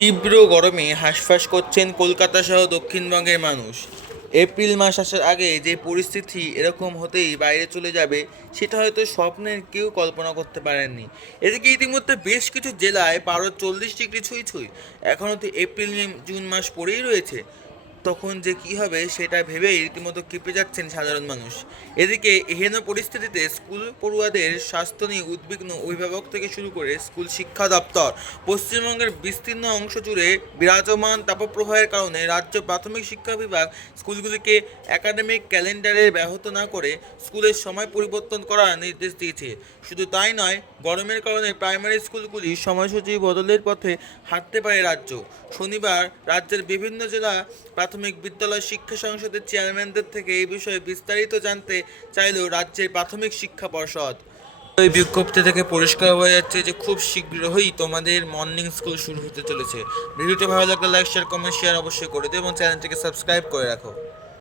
তীব্র গরমে হাঁসফাঁস করছেন কলকাতা সহ দক্ষিণবঙ্গের মানুষ। এপ্রিল মাস আসার আগে যে পরিস্থিতি এরকম হতেই বাইরে চলে যাবে, সেটা হয়তো স্বপ্নের কেউ কল্পনা করতে পারেননি। এদিকে ইতিমধ্যে বেশ কিছু জেলায় পারো চল্লিশ ডিগ্রি ছুঁই ছুঁই। এখনও তো এপ্রিল জুন মাস পরেই রয়েছে। তখন যে কি হবে সেটা ভেবেই রীতিমতো কেঁপে যাচ্ছেন সাধারণ মানুষ। এদিকে এহেন পরিস্থিতিতে স্কুল পড়ুয়াদের স্বাস্থ্য নিয়ে উদ্বিগ্ন অভিভাবক থেকে শুরু করে স্কুল শিক্ষা দপ্তর, পশ্চিমবঙ্গের বিস্তীর্ণ অংশ জুড়ে বিরাজমান তাপপ্রবাহের কারণে রাজ্য প্রাথমিক শিক্ষা বিভাগ স্কুলগুলিকে একাডেমিক ক্যালেন্ডারে ব্যাহত না করে স্কুলের সময় পরিবর্তন করার নির্দেশ দিয়েছে। শুধু তাই নয়, গরমের কারণে প্রাইমারি স্কুলগুলি সময়সূচি বদলের পথে হাঁটতে পারে রাজ্য। শনিবার রাজ্যের বিভিন্ন জেলা প্রাথমিক বিদ্যালয় শিক্ষা সংসদের চেয়ারম্যানদের থেকে এই বিষয়ে বিস্তারিত জানতে চাইলেও রাজ্যের প্রাথমিক শিক্ষা পর্ষদ। এই বিজ্ঞপ্তি থেকে পরিষ্কার হয়ে যাচ্ছে যে খুব শীঘ্রই তোমাদের মর্নিং স্কুল শুরু হতে চলেছে। ভিডিওটি ভালো লাগলে লাইক শেয়ার কমেন্ট শেয়ার অবশ্যই করে দিও এবং চ্যানেলটিকে সাবস্ক্রাইব করে রাখো।